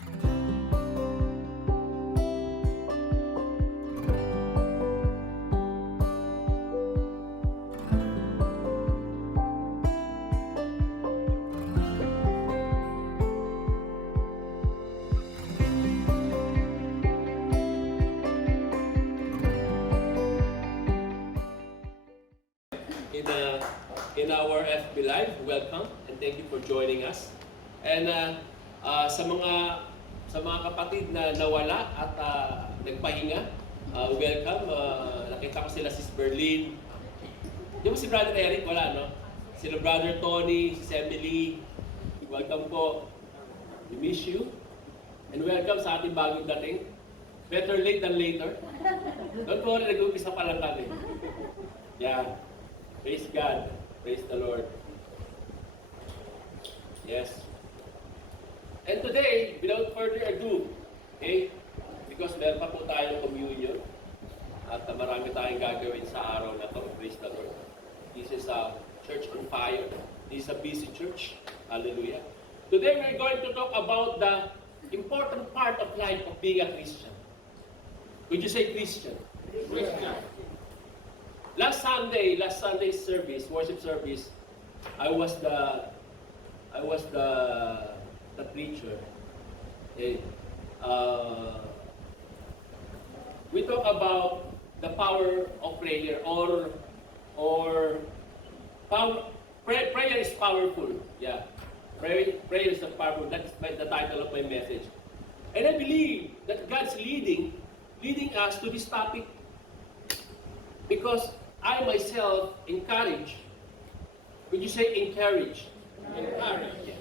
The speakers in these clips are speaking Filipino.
In our FB Live, welcome and thank you for joining us. And sa mga kapatid na nawala at nagpahinga, welcome. Nakita ko sila si Berlin. Di ba si Brother Eric? Wala, no? Sila Brother Tony, si Emily. Welcome po. We miss you. And welcome sa ating bagong dating. Better late than later. Don't worry, nag-umpisa pa lang kami. Yeah. Praise God. Praise the Lord. Yes. And today, without further ado, okay, because meron pa po tayong communion at marami tayong gagawin sa araw na to. Praise the Lord. This is a church on fire. This is a busy church. Hallelujah. Today, we're going to talk about the important part of life of being a Christian. Would you say Christian? Christian. Last Sunday service, worship service, I was the preacher. Okay. We talk about the power of prayer or prayer is powerful. Yeah, prayer is powerful. That's the title of my message. And I believe that God's leading us to this topic because I myself encourage. Would you say encourage? Encourage. Yeah.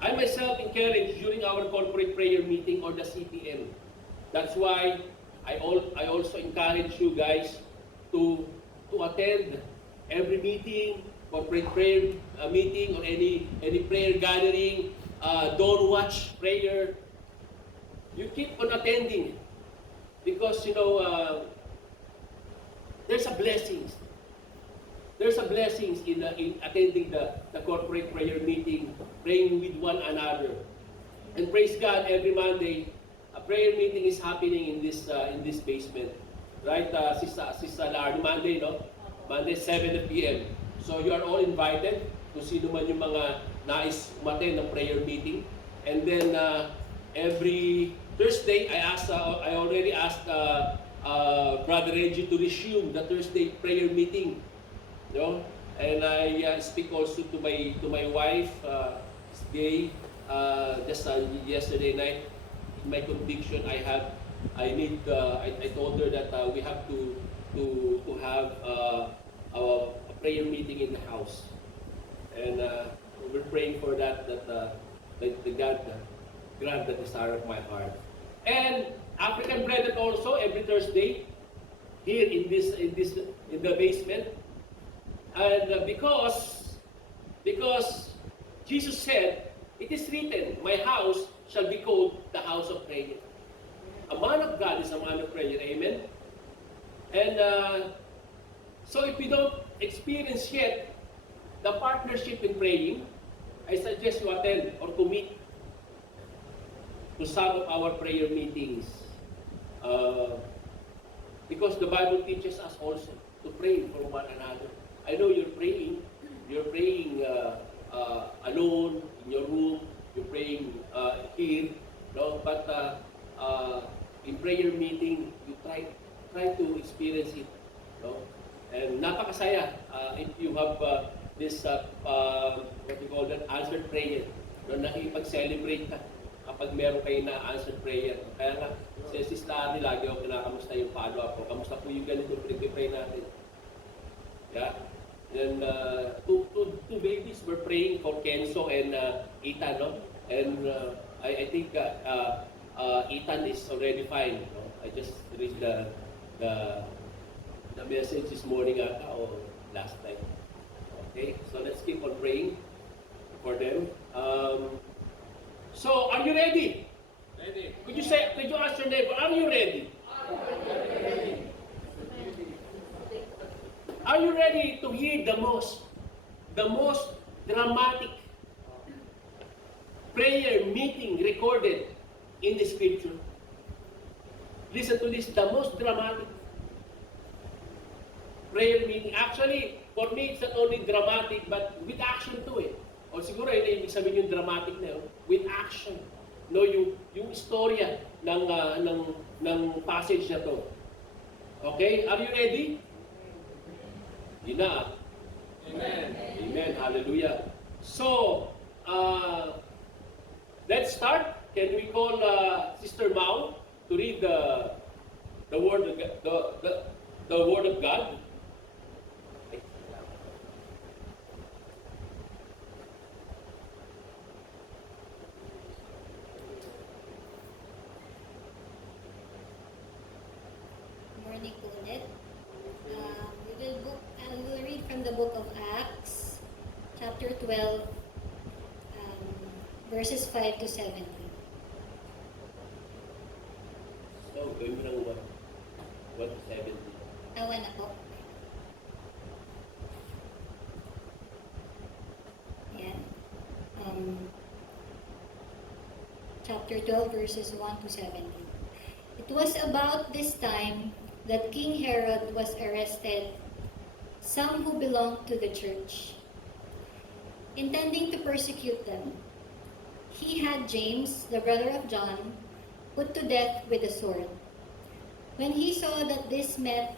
I myself encourage during our corporate prayer meeting or the CPM. That's why I also encourage you guys to attend every meeting, corporate prayer meeting or any prayer gathering. Don't watch prayer. You keep on attending because there's a blessings. There's a blessings in attending the corporate prayer meeting, praying with one another. And praise God, every Monday, a prayer meeting is happening in this basement. Right, Sister Larry, Monday, no? Monday, 7 p.m. So you are all invited kung sino man yung mga nais umattend ng prayer meeting. And then every Thursday, I already asked Brother Reggie to resume the Thursday prayer meeting, and I speak also to my wife, Gay, just yesterday night. In my conviction, I told her that we have to have a prayer meeting in the house, and we're praying for that God grant the desire of my heart. And African Bread also every Thursday here in the basement, and because Jesus said, "It is written, my house shall be called the house of prayer." A man of God is a man of prayer. Amen. And so if we don't experience yet the partnership in praying, I suggest you attend or commit to some of our prayer meetings. Because the Bible teaches us also to pray for one another. I know you're praying alone in your room, you're praying here, no? But in prayer meeting, you try to experience it, no? And napakasaya if you have this what you call that, answered prayer, no? Nakikipag-celebrate ka kapag meron kayo na answered prayer. Kaya nga, si Sis Larry, lagi ako kinakamusta yung follow-up ko. Kamusta po yung ganito, pray natin. Yeah. Then, two babies were praying for Kenzo and Ethan, no? And I think Ethan is already fine. No? I just read the message this morning or last night. Okay, so let's keep on praying for them. So, are you ready? Ready. Could you ask your neighbor, are you ready? Are you ready to hear the most dramatic prayer meeting recorded in the scripture. Listen to this, the most dramatic prayer meeting. Actually, for me, it's not only dramatic, but with action too eh. O siguro, yun ibig sabihin yung dramatic na yun, with action. No, yung istorya ng passage na to. Okay? Are you ready? Yun na. Amen. Amen. Hallelujah. So, let's start. Can we call Sister Mao to read the word of the word of God? Morning po ulit. I will read from the book of Acts, chapter 12, verses 5 to 17. So, gawin mo ng 1 to 17. Tawa na po. Ayan. Chapter 12, verses 1 to 17. It was about this time that King Herod was arrested some who belonged to the church, intending to persecute them. He had James, the brother of John, put to death with a sword. When he saw that this met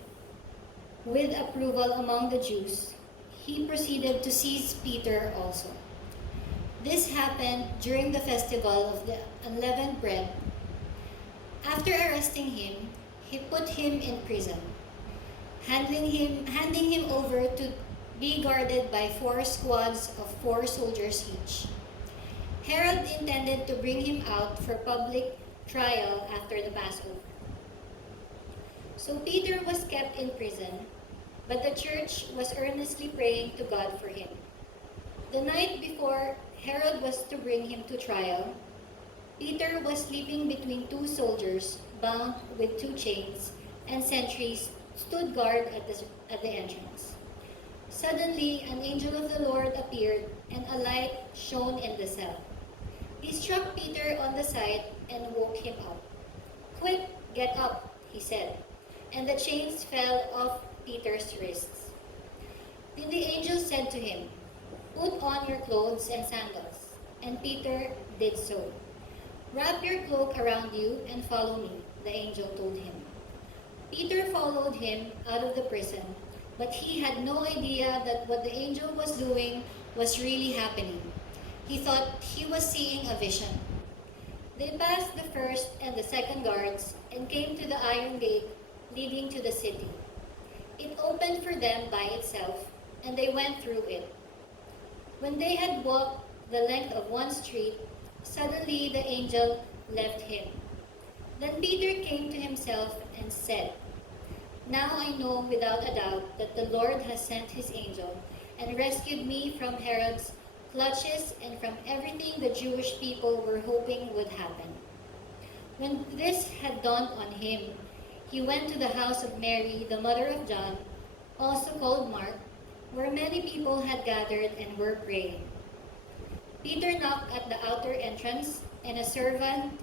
with approval among the Jews, he proceeded to seize Peter also. This happened during the festival of the unleavened bread. After arresting him, he put him in prison, handing him over to be guarded by 4 squads of 4 soldiers each. Herod intended to bring him out for public trial after the Passover. So Peter was kept in prison, but the church was earnestly praying to God for him. The night before Herod was to bring him to trial, Peter was sleeping between 2 soldiers bound with 2 chains, and sentries stood guard at the entrance. Suddenly, an angel of the Lord appeared, and a light shone in the cell. He struck Peter on the side and woke him up. "Quick, get up," he said, and the chains fell off Peter's wrists. Then the angel said to him, "Put on your clothes and sandals," and Peter did so. "Wrap your cloak around you and follow me," the angel told him. Peter followed him out of the prison, but he had no idea that what the angel was doing was really happening. He thought he was seeing a vision. They passed the first and the second guards and came to the iron gate leading to the city. It opened for them by itself, and they went through it. When they had walked the length of one street, suddenly the angel left him. Then Peter came to himself and said, "Now I know without a doubt that the Lord has sent his angel and rescued me from Herod's clutches and from everything the Jewish people were hoping would happen." When this had dawned on him, he went to the house of Mary, the mother of John, also called Mark, where many people had gathered and were praying. Peter knocked at the outer entrance, and a servant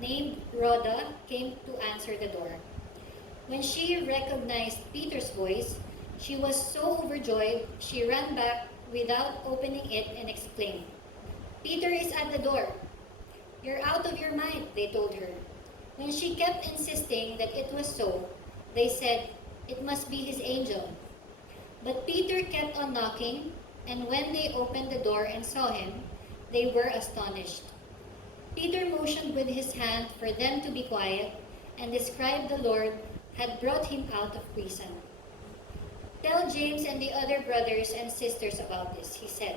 named Rhoda came to answer the door. When she recognized Peter's voice, she was so overjoyed, she ran back without opening it and exclaimed, "Peter is at the door." "You're out of your mind," they told her. When she kept insisting that it was so, they said, "It must be his angel." But Peter kept on knocking, and when they opened the door and saw him, they were astonished. Peter motioned with his hand for them to be quiet and described the Lord had brought him out of prison. "Tell James and the other brothers and sisters about this," he said.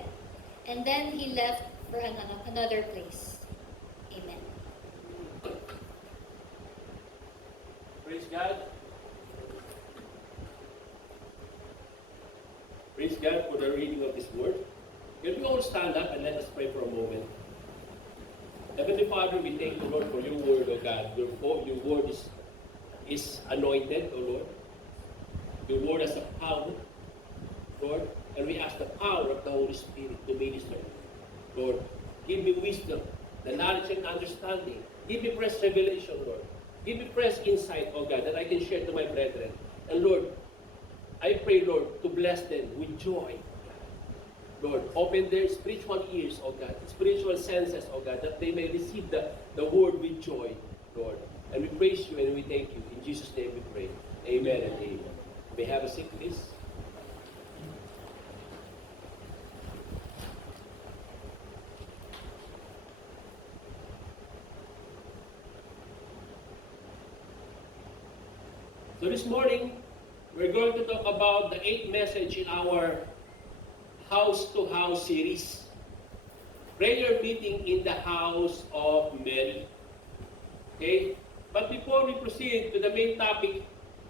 And then he left for another place. Amen. Praise God. Praise God for the reading of His Word. Can we all stand up and let us pray for a moment? Heavenly Father, we thank you, Lord, for your Word, O God. Your Word is anointed, O Lord. Your Word has a power, Lord, and we ask the power of the Holy Spirit to minister. Lord, give me wisdom the knowledge and understanding. Give me fresh revelation, Lord. Give me fresh insight, O God, that I can share to my brethren. And Lord, I pray, Lord, to bless them with joy. Lord, open their spiritual ears, O God, spiritual senses, O God, that they may receive the word with joy, Lord. And we praise you and we thank you. In Jesus' name we pray. Amen and amen. May I have a seat, please. So this morning, we're going to talk about the 8th message in our House-to-House series. Prayer meeting in the house of Mary. Okay? But before we proceed to the main topic,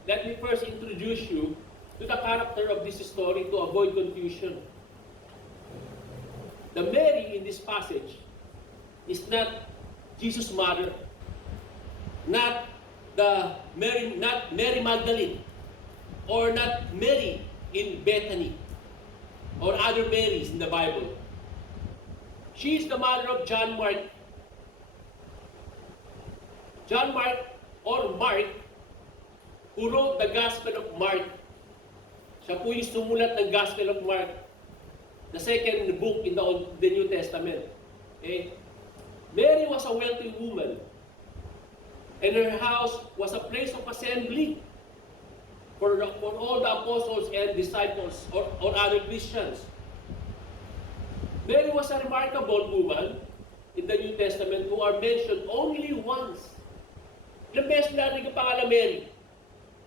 let me first introduce you to the character of this story to avoid confusion. The Mary in this passage is not Jesus' mother, not Mary Magdalene, or not Mary in Bethany, or other Marys in the Bible. She is the mother of John Mark. John Mark, or Mark, who wrote the Gospel of Mark. Siya po yung sumulat ng Gospel of Mark, the second book in the New Testament. Okay? Mary was a wealthy woman, and her house was a place of assembly for all the apostles and disciples or other Christians. Mary was a remarkable woman in the New Testament who are mentioned only once. Ilang beses natin ang pangalan Mary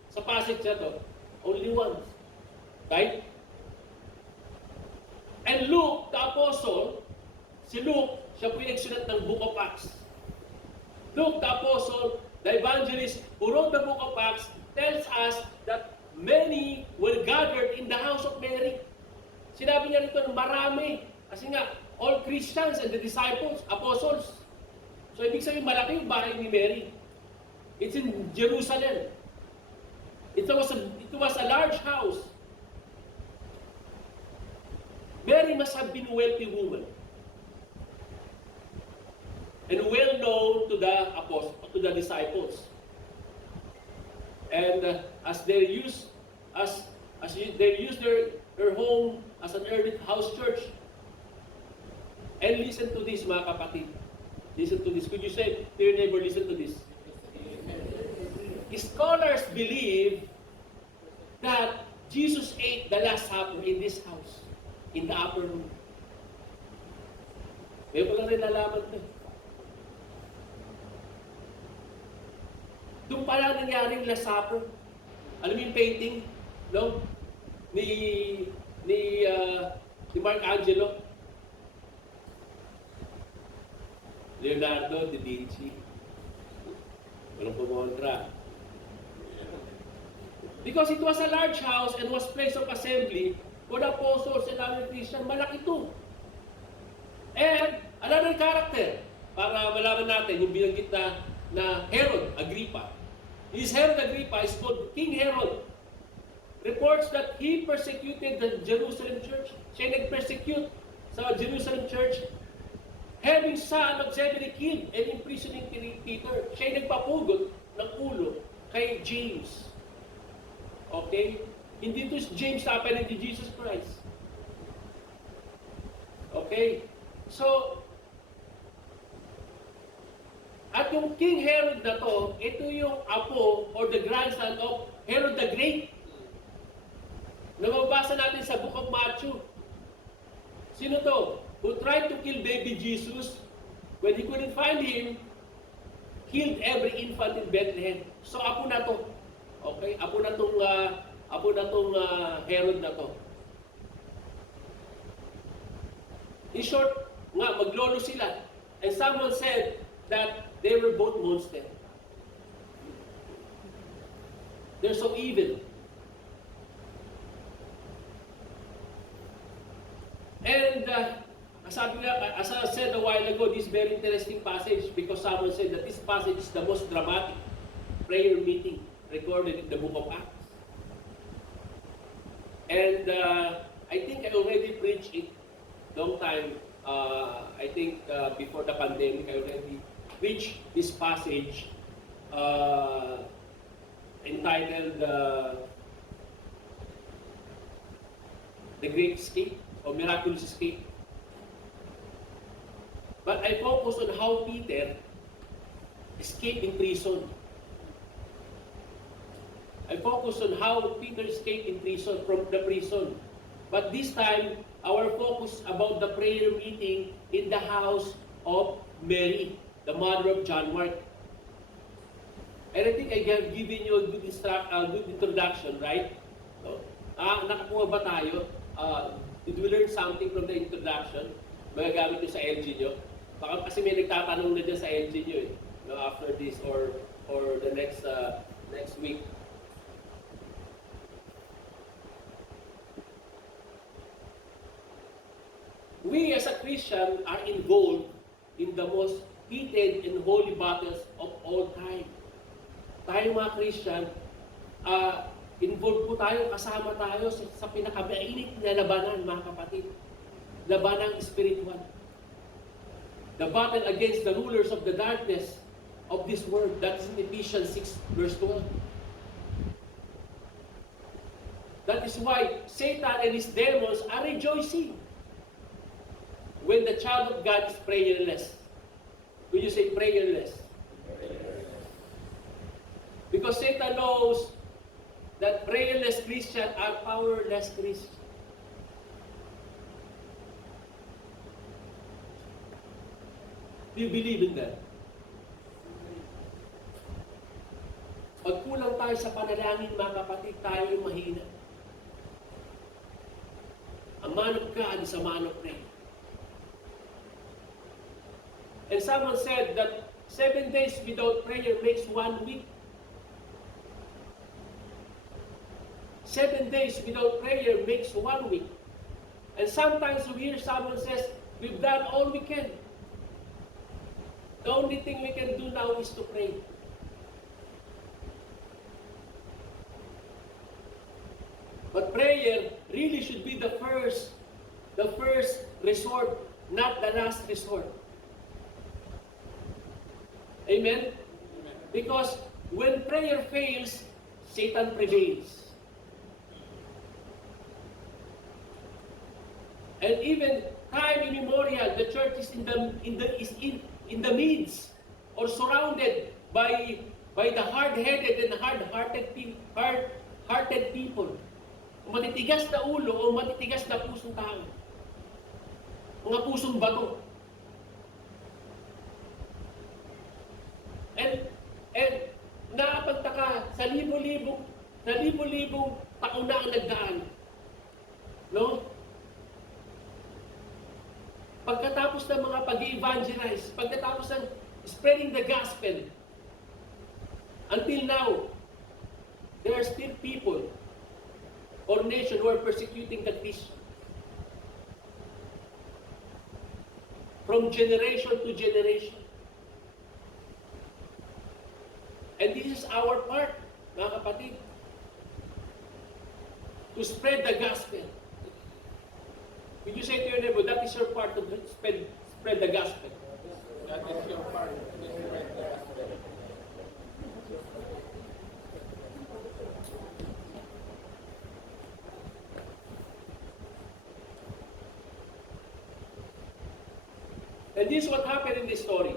sa passage na to? Only once. Right? And Luke, the apostle, si Luke, siya po yung nagsulat ng Book of Acts. Luke, the apostle, the evangelist who wrote the Book of Acts, tells us that many were gathered in the house of Mary. Sinabi niya rito ng marami. Kasi nga, all Christians and the disciples, apostles. So, ibig sabihin, malaki yung bahay ni Mary. It's in Jerusalem. It was a large house. Mary must have been a wealthy woman. And well known to the apostles, to the disciples. And as they use her home as an early house church. And listen to this, mga kapatid. Listen to this. Could you say to your neighbor, listen to this? Scholars believe that Jesus ate the Last Supper in this house, in the upper room. May wala rin nalaman to. Doon pala nangyari yung Last Supper. Alam mo yung painting, no? Ni Mark Angelo. Leonardo da Vinci. Walang pumontra. Because it was a large house and was place of assembly for the apostles and other Christians. Malaki ito. And another character, para malaman natin yung binanggit na Herod Agrippa. This Herod Agrippa is called King Herod. Reports that he persecuted the Jerusalem church. Siya nag-persecute sa Jerusalem church. Having son of Zebedee killed and imprisoning Peter. Siya nagpapugod ng ulo kay James. Okay? Hindi to James sa apelin ni Jesus Christ. Okay? So, at yung King Herod na to, ito yung apo or the grandson of Herod the Great. Nababasa natin sa Book of Matthew. Sino to? Who tried to kill baby Jesus. When he couldn't find him, killed every infant in Bethlehem. So, apo na to. Okay? Apo na tong Herod na to. In short, nga, maglolo sila. And someone said that they were both monsters. They're so evil. And as I said a while ago, this very interesting passage because someone said that this passage is the most dramatic prayer meeting recorded in the Book of Acts. And I think I already preached it long time I think before the pandemic, I already preached this passage entitled The Great Escape or Miraculous Escape. But I focus on how Peter escaped in prison. I focus on how Peter escaped in prison, from the prison. But this time, our focus about the prayer meeting in the house of Mary, the mother of John Mark. And I think I have given you a good introduction, right? So, nakakuha ba tayo? Did we learn something from the introduction? Magagamit nyo sa LG nyo? Baka kasi may nagtatanong na dyan sa LG nyo eh. No, after this or the next week. We as a Christian are involved in the most heated and holy battles of all time. Tayo mga Christian, involved po tayo, kasama tayo sa pinakamainit na labanan, mga kapatid. Labanang spiritual. The battle against the rulers of the darkness of this world. That's in Ephesians 6 verse 12. That is why Satan and his demons are rejoicing when the child of God is prayerless. Will you say prayerless? Because Satan knows that prayerless Christians are powerless Christians. Do you believe in that? Pag kulang tayo sa panalangin, mga kapatid, tayo yung mahina. A man of God is a man of prayer. And someone said that 7 days without prayer makes 1 week. 7 days without prayer makes 1 week. And sometimes we hear someone says, we've done all we can. The only thing we can do now is to pray. But prayer really should be the first resort, not the last resort. Amen? Because when prayer fails, Satan prevails. And even time immemorial, the church is in the midst or surrounded by the hard-headed and hard-hearted people. Matitigas na ulo o matitigas na pusong tao. Mga pusong bato. And nakapagtaka sa libo-libong taon na ang nagdaan. No? Pagkatapos ng mga pag-evangelize, pagkatapos ng spreading the gospel, until now, there are still people or nation who are persecuting the Christian. From generation to generation. And this is our part, mga kapatid, to spread the gospel. Would you say to your neighbor, that is your part to spread the gospel? That is your part to spread the gospel. And this is what happened in this story.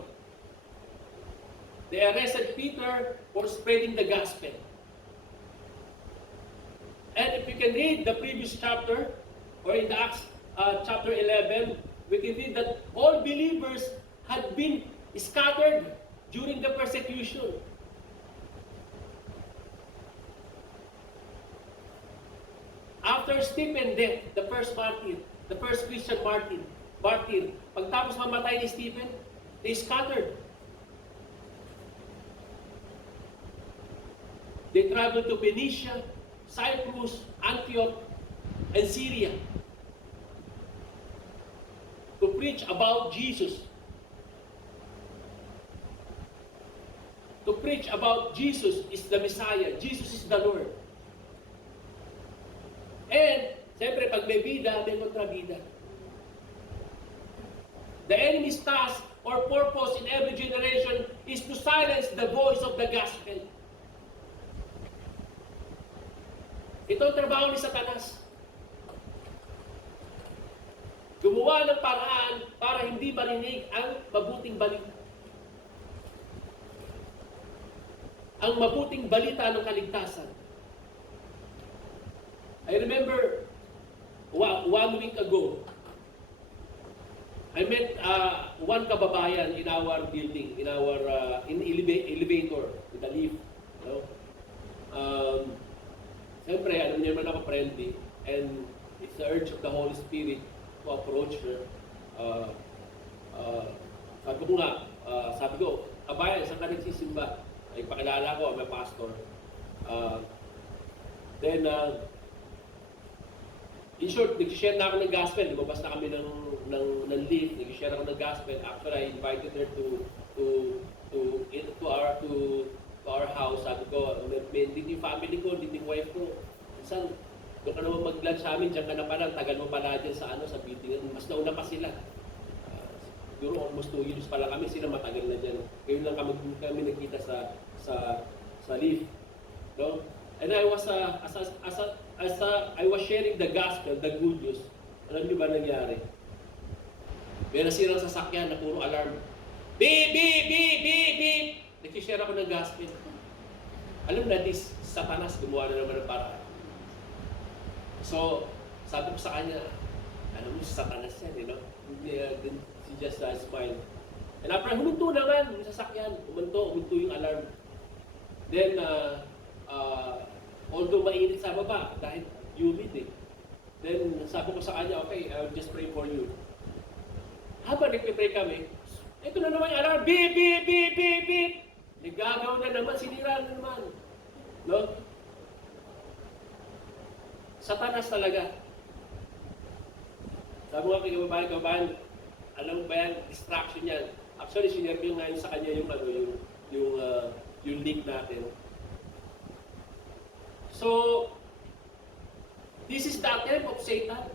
They arrested Peter for spreading the gospel. And if you can read the previous chapter, or in the Acts chapter 11, we can read that all believers had been scattered during the persecution. After Stephen's death, the first Christian martyr, pagtapos mamatay ni Stephen, they scattered. They traveled to Phoenicia, Cyprus, Antioch, and Syria to preach about Jesus. To preach about Jesus is the Messiah. Jesus is the Lord. And, siyempre, pag may bida, may kontrabida. The enemy's task or purpose in every generation is to silence the voice of the gospel. Ito ang trabaho ni Satanas. Gumawa ng paraan para hindi marinig ang mabuting balita. Ang mabuting balita ng kaligtasan. I remember 1 week ago, I met one kababayan in our building, in our elevator, in the lift. You know? Siyempre, alam niyo naman ako friendly, and it's the urge of the Holy Spirit to approach her. Sabi ko, kabayan, saan ka nagsisimba? Ay, pakilala ko, may pastor. Then, in short, nag-share na ako ng gospel. Lumabas na kami ng lift. Nag-share ako ng gospel. Actually, I invited her to our house. Sabi ko, dito yung family ko, dito yung wife ko. Minsan, doon ka naman mag-lunch sa amin, diyan ka na pala, tagal mo pala dyan sa building. Mas nauna pa sila. Siguro almost 2 years pala kami, sila matagal na dyan. Ngayon lang kami nagkita sa lift. No? And I was I was sharing the gospel, the good news. Alam niyo ba nangyari? May nasirang sasakyan na puro alarm. Beep, beep, beep, beep, beep. Nag-share ako ng gospel. Alam na, Satanas gumawa na naman ng paraan. So, sabi ko sa kanya, alam mo, Satanas yan, you know? Then she just smiled. And after, huminto naman yung sasakyan. Huminto yung alarm. Then, although mainit sa baba, dahil humid eh. Then, sabi ko sa kanya, okay, I'll just pray for you. Habang nagpipray kami, ito na naman yung alarm, beep, beep, beep, beep, beep. Nagagaw na naman, sinira na naman. No? Satanas talaga. Sabi nga kay kababayan, alam mo ba yan, distraction yan. Actually, sinerview nga yun sa kanya yung link natin. So, this is the attempt of Satan.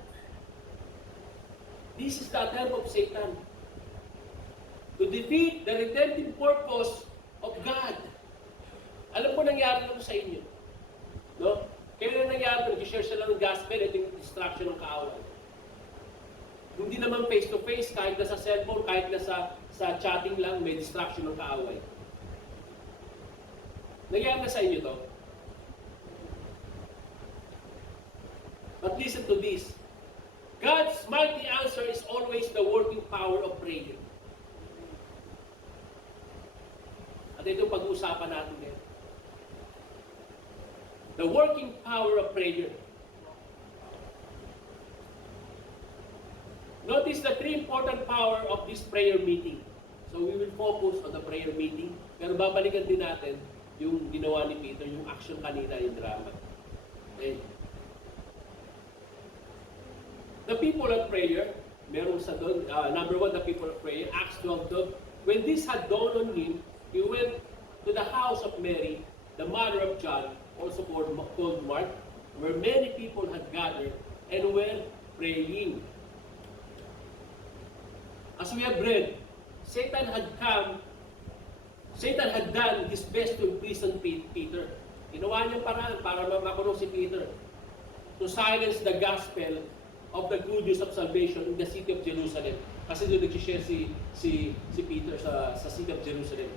This is the attempt of Satan to defeat the redemptive purpose of God. Alam ko nangyari lang sa inyo. No? Kaya nangyari, nag-share sila ng gospel, ito yung distraction ng kaaway. Hindi naman face-to-face, kahit na sa cellphone, kahit na sa chatting lang, may distraction ng kaaway. Nangyari na sa inyo to. But listen to this. God's mighty answer is always the working power of prayer. At ito pag-uusapan natin ngayon. The working power of prayer. Notice the three important power of this prayer meeting. So we will focus on the prayer meeting. Pero babalikan din natin yung ginawa ni Peter, yung action kanina, yung drama. Okay. The people of prayer, meron sa doon, number 1, the people of prayer, Acts 12. When this had dawned on him, he went to the house of Mary, the mother of John, also called Mark, where many people had gathered and were praying. As we have read, Satan had done his best to imprison Peter. Ginawa niyang paraan para makulong si Peter, to silence the gospel of the good news of salvation in the city of Jerusalem. Kasi doon nag-share si Peter sa city of Jerusalem.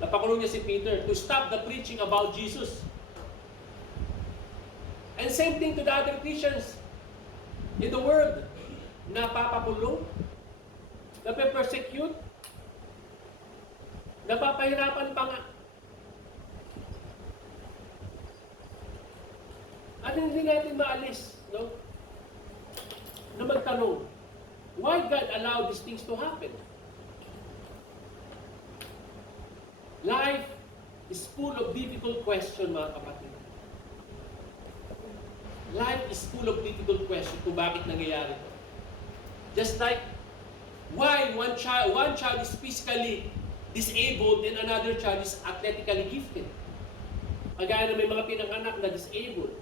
Napakulong niya si Peter to stop the preaching about Jesus. And same thing to the other Christians in the world. Napapakulong, nape-persecute, napapahirapan pa nga. At hindi natin maalis, no? Na magtanong, why God allowed these things to happen? Life is full of difficult questions, mga kapatid. Life is full of difficult questions kung bakit nangyayari ito. Just like, why one child is physically disabled and another child is athletically gifted. Kagaya na may mga pinanganak na disabled.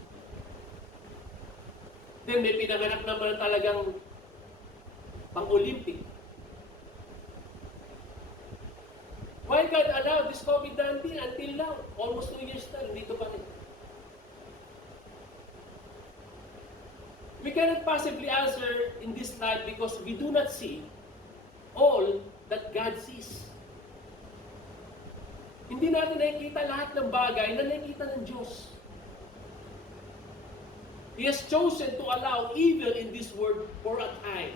Then may pinanganak naman talagang pang-Olympic. God allowed this COVID-19 until now? Almost 2 years na, nandito pa rin. We cannot possibly answer in this life because we do not see all that God sees. Hindi natin nakikita lahat ng bagay na nakikita ng Diyos. He has chosen to allow evil in this world for a time.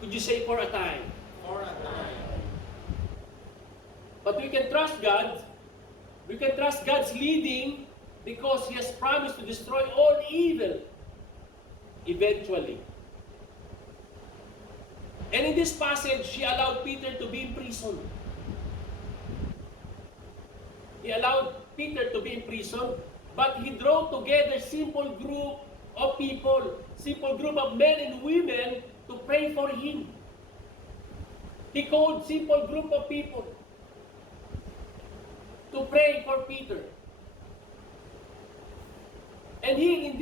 Could you say for a time? For a time. But we can trust God. We can trust God's leading because He has promised to destroy all evil eventually. And in this passage, He allowed Peter to be in prison. He allowed Peter to be in prison, but He drew together simple group of people, simple group of men and women to pray for him. He called simple group of people to pray for Peter. And here in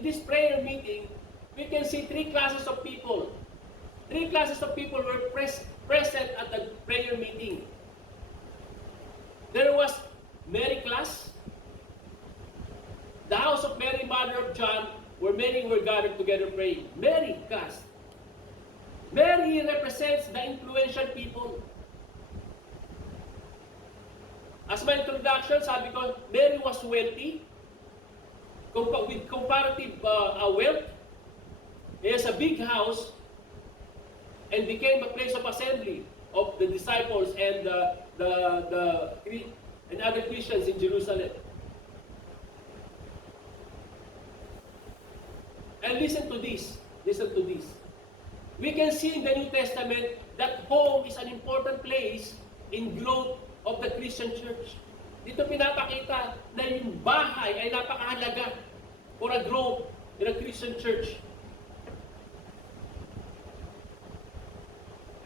this prayer meeting, we can see three classes of people. Three classes of people were present at the prayer meeting. There was Mary class, the house of Mary, mother of John, where many were gathered together praying. Mary class. Mary represents the influential people. As my introduction, sabi ko, Mary was wealthy, with comparative wealth. He has a big house and became a place of assembly of the disciples and and other Christians in Jerusalem. And listen to this. Listen to this. We can see in the New Testament that home is an important place in growth of the Christian church. Dito pinapakita na yung bahay ay napakahalaga for a growth in a Christian church.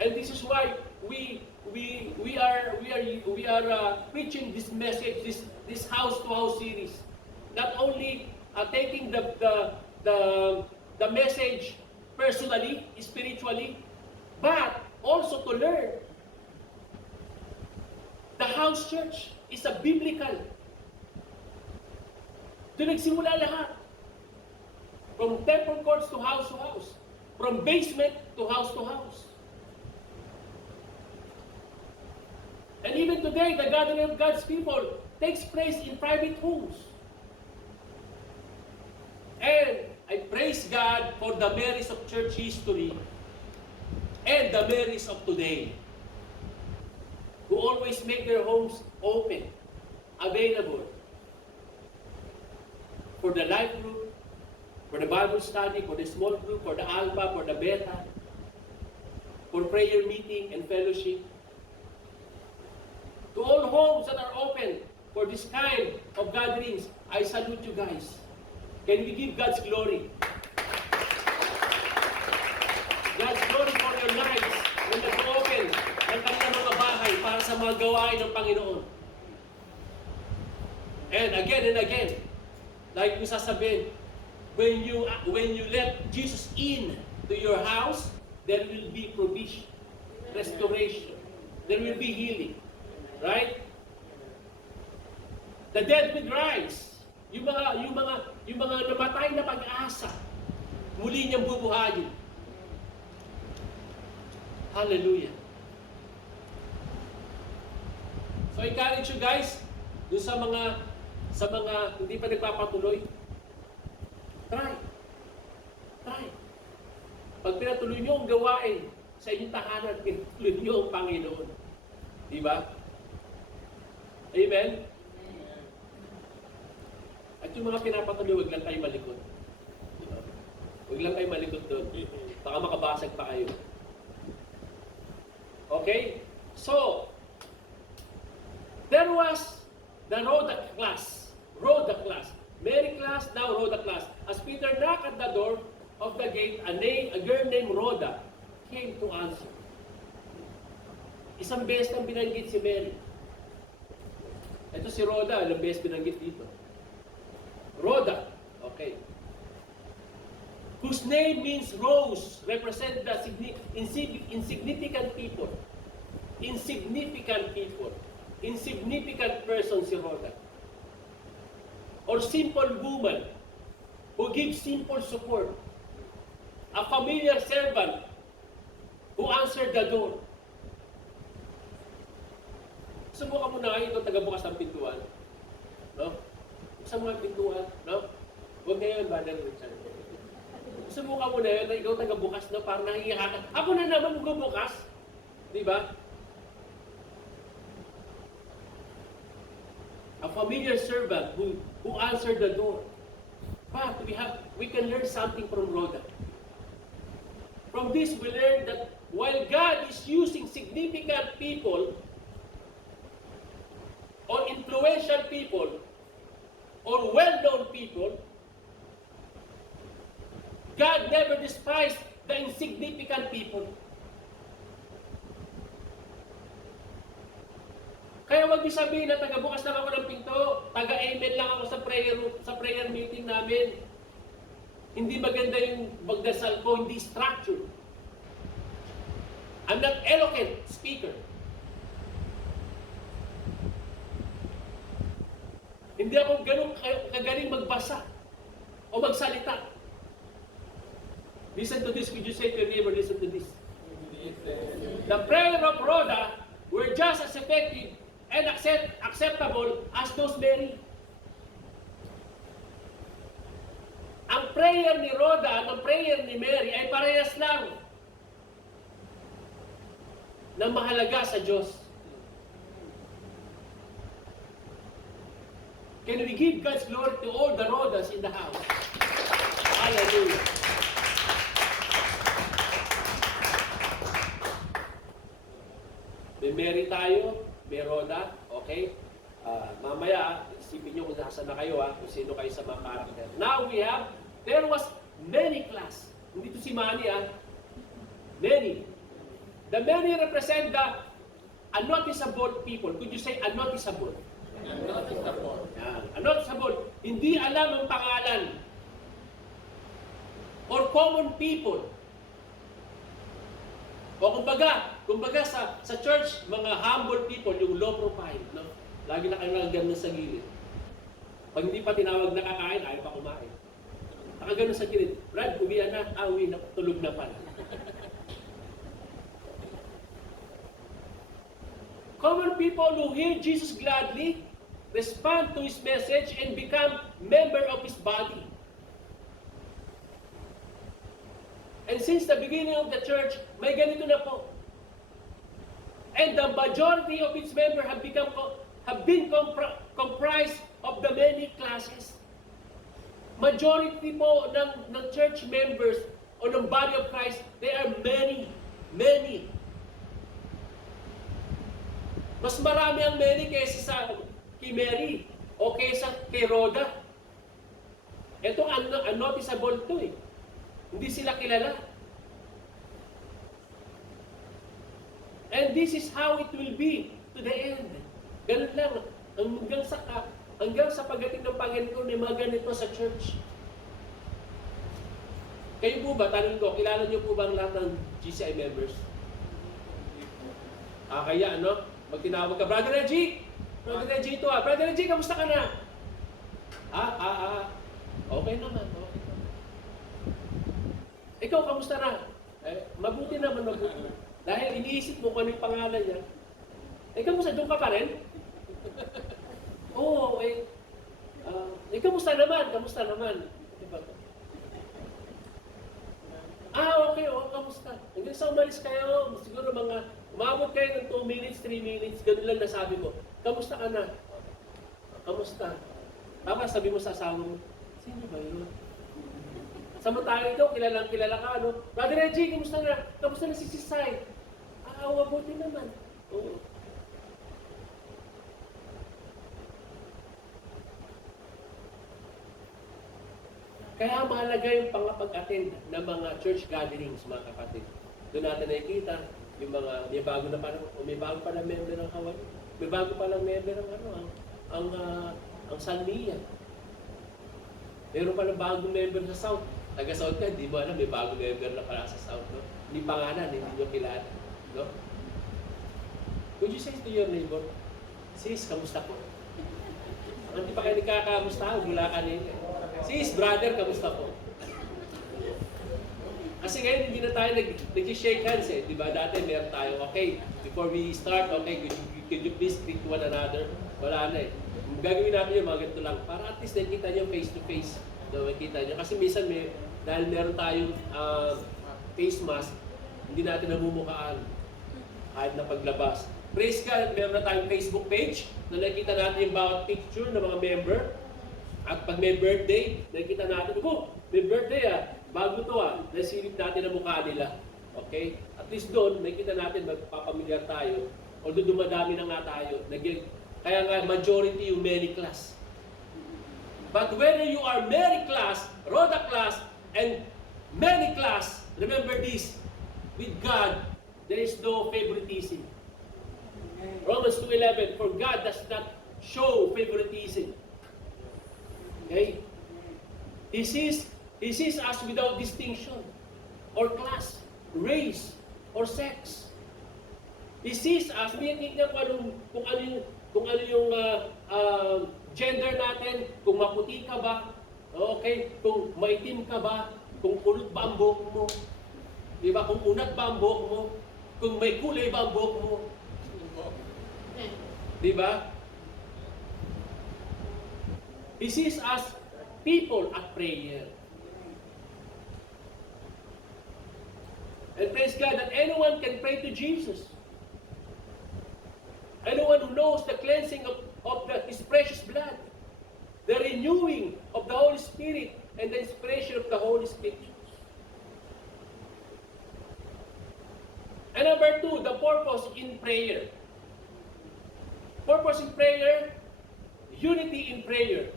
And this is why we are preaching this message, this house to house series. Not only taking the message personally, spiritually, but also to learn. The house church is a biblical. Doon nagsimula lahat. From temple courts to house, from basement to house. And even today, the gathering of God's people takes place in private homes. And I praise God for the Marys of church history and the Marys of today, who always make their homes open, available for the life group, for the Bible study, for the small group, for the alpha, for the beta, for prayer meeting and fellowship. To all homes that are open for this kind of gatherings, I salute you guys. Can we give God's glory? God's glory for your lives when nag-open ng kanilang mga bahay para sa mga gawain ng Panginoon. And again, like yung sasabihin, when you let Jesus in to your house, there will be provision, restoration, there will be healing. Right? The dead will rise. Yung mga namatay na pag-asa, muli niyang bubuhayin. Hallelujah. So I encourage you guys, dun sa mga hindi pa nagpapatuloy, try. Pag pinatuloy niyo ang gawain sa inyong tahanan, pinatuloy niyo ang Panginoon. Diba? Amen? At yung mga pinapatuloy, wag lang kayo malikot. Diba? Wag lang kayo malikot doon. Baka makabasag pa kayo. Okay? So, there was the Rhoda class. Mary class, now Rhoda class. As Peter knocked at the door of the gate, a girl named Rhoda came to answer. Isang beses nang binanggit si Mary. Ito si Rhoda, ilang beses binanggit dito. Rhoda, okay. Whose name means rose, represent the insignificant people. Insignificant people. insignificant person si Rhoda. Or simple woman who gives simple support. A familiar servant who answered the door. Subukan mo na ito, tagabukas ng pintuan. No? Sa mga pintuan, no? Huwag ngayon, Brother Richard. Subukan mo na yun, na ikaw tagabukas, no? Parang nahihiyakan. Ako na naman magbubukas. Di ba? A familiar servant who answered the door. But we can learn something from Rhoda. From this, we learn that while God is using significant people, or influential people, or well-known people, God never despised the insignificant people. Kaya wag niyo sabihin na taga-bukas lang ako ng pinto, taga-amen lang ako sa prayer meeting namin. Hindi maganda yung magdasal ko, hindi structured. I'm not eloquent speaker. Hindi ako ganun kagaling magbasa o magsalita. Listen to this. Could you say to your neighbor, listen to this? The prayer of Rhoda were just as effective and acceptable as those Mary. Ang prayer ni Rhoda at ang prayer ni Mary ay parehas lang na mahalaga sa Diyos. Can we give God's glory to all the Rhodas in the house? Hallelujah. May Mary tayo, may Rhoda, okay? Mamaya, isipin nyo kung nasa na kayo, kung sino kayo sa mga partner. Now there was many class. Hindi to si Manny, many. The many represent the unnoticeable people. Could you say unnoticeable? Unnoticeable. Unnoticeable. Hindi alam ang pangalan. Or common people. O kumbaga sa church, mga humble people, yung low profile, no? Lagi na kayo nakaganon sa gilid. Pag hindi pa tinawag na kakain, ayaw pa kumain. Nakaganon sa gilid. Brad, uwian na. Uwi na. Tulog na pala. Common people who hear Jesus gladly, respond to His message, and become member of His body. And since the beginning of the church, may ganito na po. And the majority of its members have been comprised of the many classes. Majority po ng church members o ng body of Christ, they are many. Mas marami ang many kaysa kay Mary o kaysa kay Rhoda. Ito unnoticeable to eh. Hindi sila kilala. And this is how it will be to the end. Ganun lang. Hanggang sa pagdating ng Panginoon, may mga ganito sa church. Kayo po ba, tanong ko, kilala niyo po ba ang lahat ng GCI members? Kaya magtinawag ka, Brother Reggie! Brother Reggie ito Brother Reggie, kamusta ka na? Okay naman. Ikaw, kamusta na? Mabuti naman. Dahil iniisip mo kung ano yung pangalan niya. Kamusta? Doon ka pa rin? Oo, kamusta naman? Diba? Okay, kamusta? Hanggang sa umalis kayo, siguro umabot kayo ng 2 minutes, 3 minutes, ganun lang nasabi ko. Kamusta ka na? Kamusta? Tapos sabi mo sa asawa mo, sino ba yun? Samantalang ikaw, kilala ka, Brother Reggie, kamusta na? Kamusta na si Sisay? Mabuti naman. Oo. Kaya mahalaga yung pang-attend ng mga church gatherings, mga kapatid. Doon natin nakikita yung may bago pa lang member ng Hawaii. May bago pa lang member ng ang San Mia. Meron pa lang bagong member sa South. Taga-South ka, hindi mo alam, may bagong member na pala sa South. No? Hindi pangalan, hindi nyo kilala. No? Could you say to your neighbor, Sis, kamusta po? Hindi pa kayo nagkakamusta? Wala ka nila. Sis, brother, kamusta po? Kasi ngayon hindi na tayo nag-shake hands eh. Di ba? Dati meron tayo, okay, before we start, okay, could you please greet one another? Wala na eh. Gagawin natin yung mga ganito lang para at least nakikita nyo face to face. Nakikita nyo. Kasi minsan dahil meron tayong face mask, hindi natin namumukhaan kahit na paglabas. Praise God, meron na tayong Facebook page na nakikita natin yung bawat picture ng mga member. At pag may birthday, nakikita natin, may birthday bago to nasilip natin ang mukha nila. Okay? At least doon, nakikita natin, magpapamilyar tayo. Although dumadami na nga tayo. Kaya nga, majority yung many class. But whether you are many class, Rhoda class, and many class, remember this, with God, there is no favoritism. Romans 2:11, for God does not show favoritism. Okay? He sees us without distinction, or class, race, or sex. He sees us, hindi niya kung ano yung gender natin, kung maputi ka ba, okay, kung maitim ka ba, kung kulot ba ang buhok mo, di ba? Kung unat ba ang buhok mo, kung may kulay ba ang buhok mo, di ba? He sees us people at prayer. And praise God that anyone can pray to Jesus. Anyone who knows the cleansing of His precious blood, the renewing of the Holy Spirit, and the inspiration of the Holy Scriptures. And number 2, the purpose in prayer. Purpose in prayer, unity in prayer.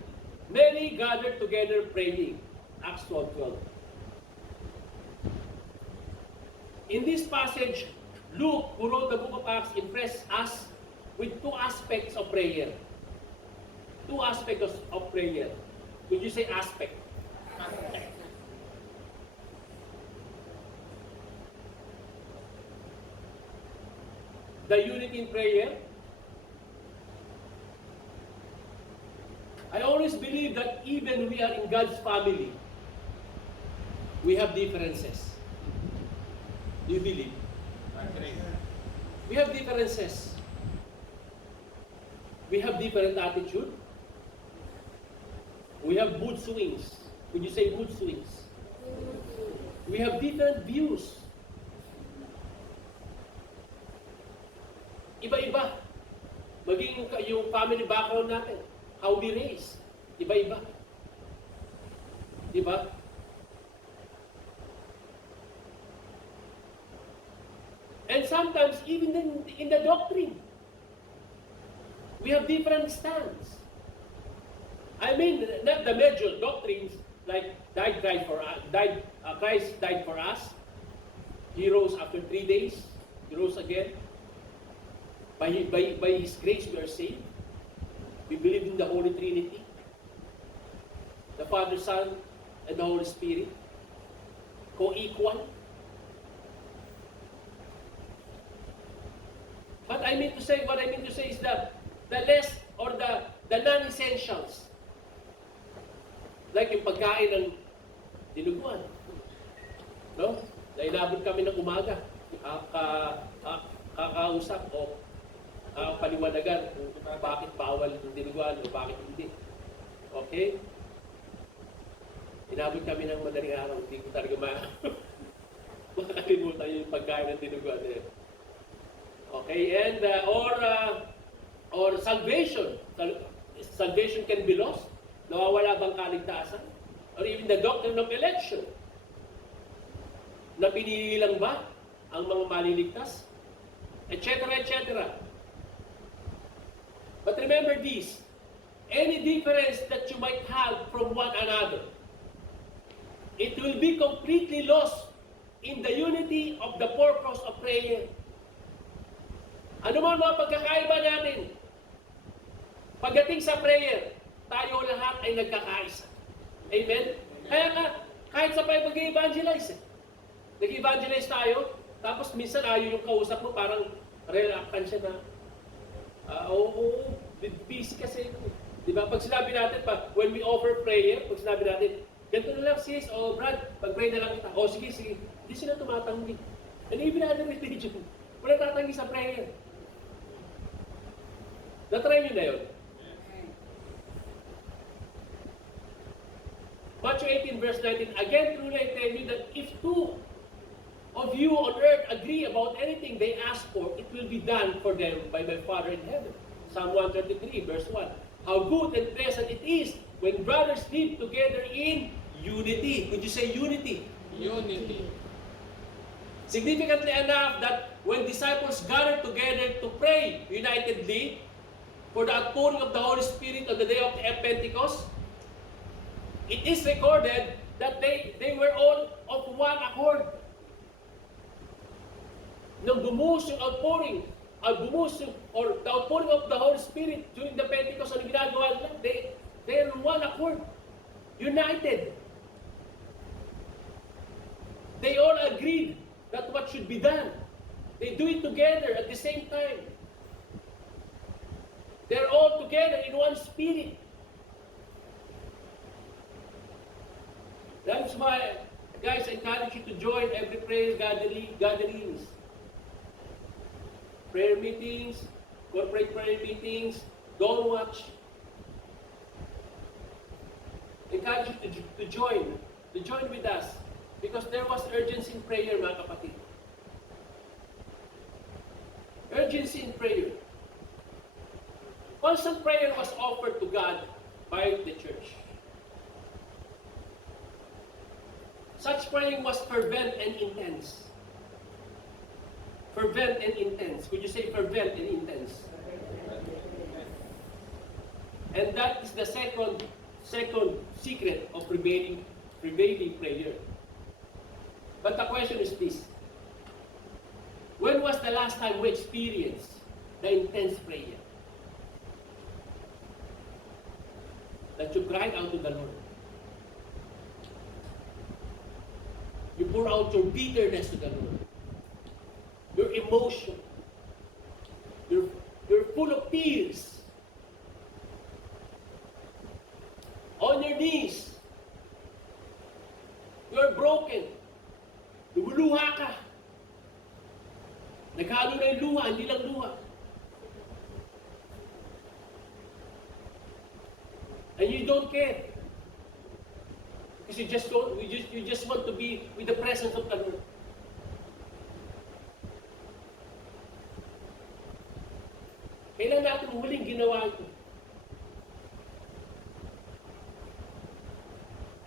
Many gathered together praying. Acts 12:12. In this passage, Luke, who wrote the book of Acts, impressed us with two aspects of prayer. Two aspects of prayer. Would you say aspect? The unity in prayer. I always believe that even we are in God's family, we have differences. Do you believe? We have differences. We have different attitude. We have mood swings. Would you say mood swings? We have different views. Iba-iba. Maging yung family background natin. How we raise. Iba-iba. Diba? And sometimes even in the doctrine, we have different stands. I mean, not the major doctrines like Christ died for us. He rose after 3 days. He rose again. By His grace we are saved. We believe in the Holy Trinity, the Father, Son, and the Holy Spirit, co-equal. But what I mean to say is that the less or the non-essentials, like yung pagkain ng dinuguan, no? Na inabot kami ng umaga, kakausap o paliwanagan kung bakit bawal yung dinuguan o bakit hindi. Okay? Inabot kami ng madaling araw, hindi ko talaga makakalimutan yung pagkain ng dinuguan. Okay? And, or salvation. Salvation can be lost. Nawawala bang kaligtasan? Or even the doctrine of election. Na pinili lang ba ang mga maliligtas? Etc. etc. But remember this, any difference that you might have from one another, it will be completely lost in the unity of the purpose of prayer. Ano man mga pagkakaiba natin, pagdating sa prayer, tayo lahat ay nagkakaisa. Amen? Kaya nga, kahit sa pag-evangelize, nag-evangelize tayo, tapos minsan ayaw yung kausap mo, parang reluctant siya na, Oo, busy kasi. Di ba? Pag sinabi natin, when we offer prayer, pag sinabi natin, ganito na lang sis, o Brad, pag-pray na lang kita. O sige, sige. Hindi sila tumatanggi. And even other religion, wala tatanggi sa prayer. Natry nyo na yun. Matthew 18 verse 19, again truly I tell you that if two of you on earth agree about anything they ask for, it will be done for them by my Father in heaven. Psalm 133 verse 1. How good and pleasant it is when brothers live together in unity. Could you say unity? Unity. Significantly enough that when disciples gathered together to pray unitedly for the outpouring of the Holy Spirit on the day of Pentecost, it is recorded that they were all of one accord. Nang bumuhos yung outpouring, or the outpouring of the Holy Spirit during the Pentecost, ang ginagawa nila, they are one accord, united. They all agreed that what should be done. They do it together at the same time. They're all together in one spirit. That's why, guys, I encourage you to join every prayer gatherings. Prayer meetings, corporate prayer meetings. Don't watch. Encourage you to join with us. Because there was urgency in prayer, mga kapatid. Urgency in prayer. Constant prayer was offered to God by the church. Such praying was fervent and intense. Fervent and intense. Could you say fervent and intense? And that is the second secret of prevailing prayer. But the question is this: when was the last time we experienced the intense prayer? That you cried out to the Lord. You pour out your bitterness to the Lord. Your emotion. You're full of tears. On your knees. You're broken. Lumuluha ka. Naghalo na yung luha, hindi lang luha. And you don't care. Because you just want to be with the presence of the Lord. Kailan natin huling ginawa ito?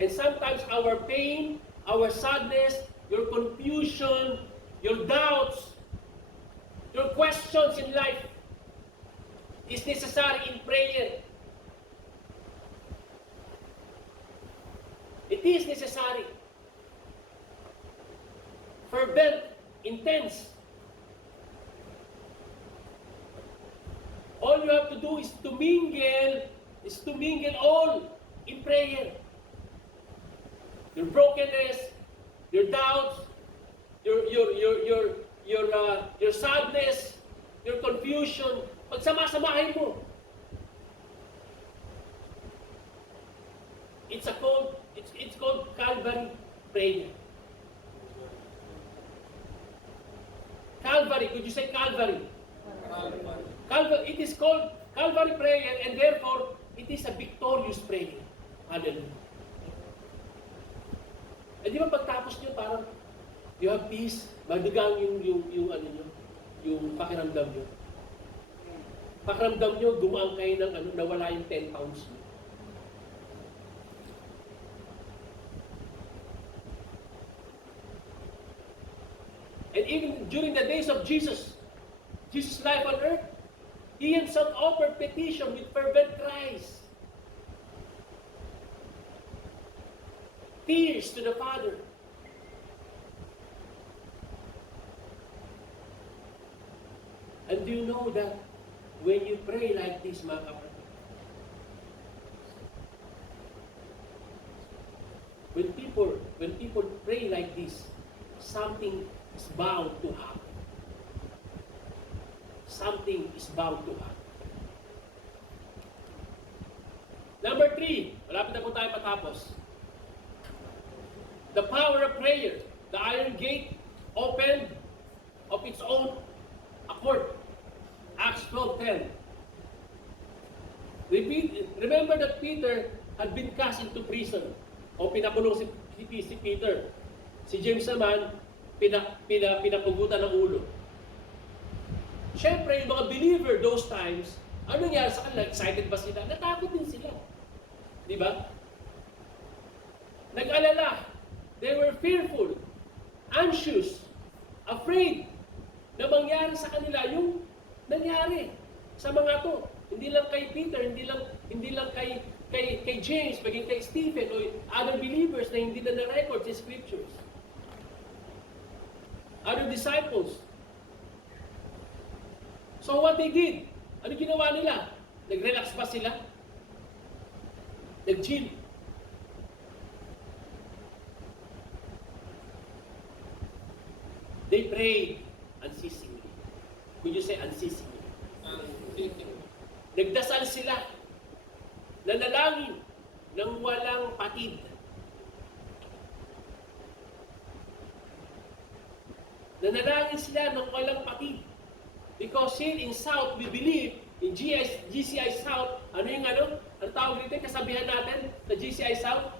And sometimes our pain, our sadness, your confusion, your doubts, your questions in life is necessary in prayer. It is necessary. Fervent, intense. All you have to do is to mingle all in prayer. Your brokenness, your doubts, your sadness, your confusion, pagsama-samahin mo. It's called Calvary prayer. Calvary, could you say Calvary? Calvary, it is called Calvary prayer, and therefore it is a victorious prayer. Hallelujah. Eh di ba pagtapos nyo parang you have peace, madugang yung pakiramdam nyo. Pakiramdam nyo, gumaan kayo ng nawala yung 10 pounds nyo. And even during the days of Jesus' life on earth, He Himself offered petition with fervent cries. Tears to the Father. And do you know that when you pray like this, mga kapatid, when people pray like this, something is bound to happen. Something is bound to happen. Number 3, malapit na po tayo patapos. The power of prayer. The iron gate opened of its own accord. Acts 12:10. Remember that Peter had been cast into prison. O pinakulong si Peter. Si James naman, pinapugutan ng ulo. Siyempre, yung mga believer those times, ano nangyari sa kanila? Excited ba sila? Natakot din sila. Di ba? Nag-alala. They were fearful, anxious, afraid na mangyari sa kanila yung nangyari sa mga to. Hindi lang kay Peter, hindi lang kay James, maging kay Stephen o other believers na hindi na na-record sa scriptures. Other disciples. So what they did? Ano ginawa nila? Nag-relax ba sila? Nag-chill. They prayed unceasingly. Could you say unceasingly? Nagdasal sila. Nanalangin ng walang patid. Nanalangin sila ng walang patid. Because here in South, we believe, in GCI South, ano yung ano? Ano tawag dito? Kasabihan natin sa GCI South?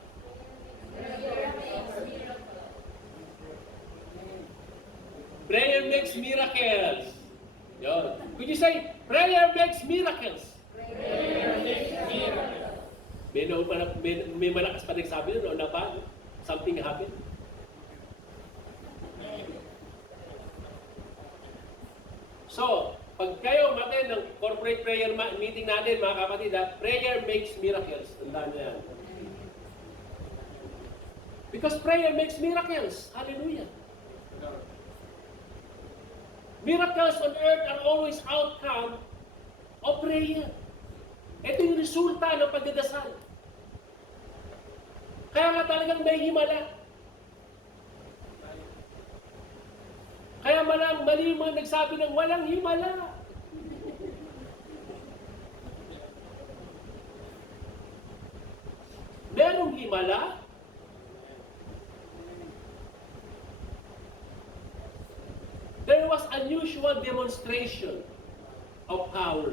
Prayer makes miracles. Yun. Could you say, prayer makes miracles? Prayer makes miracles. May malakas pa nagsabi nun, o na ba? Something happened? So, pag kayo matin ng corporate prayer meeting natin, mga kapatid, prayer makes miracles. Tandaan niyo yan. Because prayer makes miracles. Hallelujah. Miracles on earth are always outcome of prayer. Ito yung resulta ng pagdadasal. Kaya nga talagang may himala. Kaya mali yung mga nagsabi ng walang himala. Merong himala. There was unusual demonstration of power.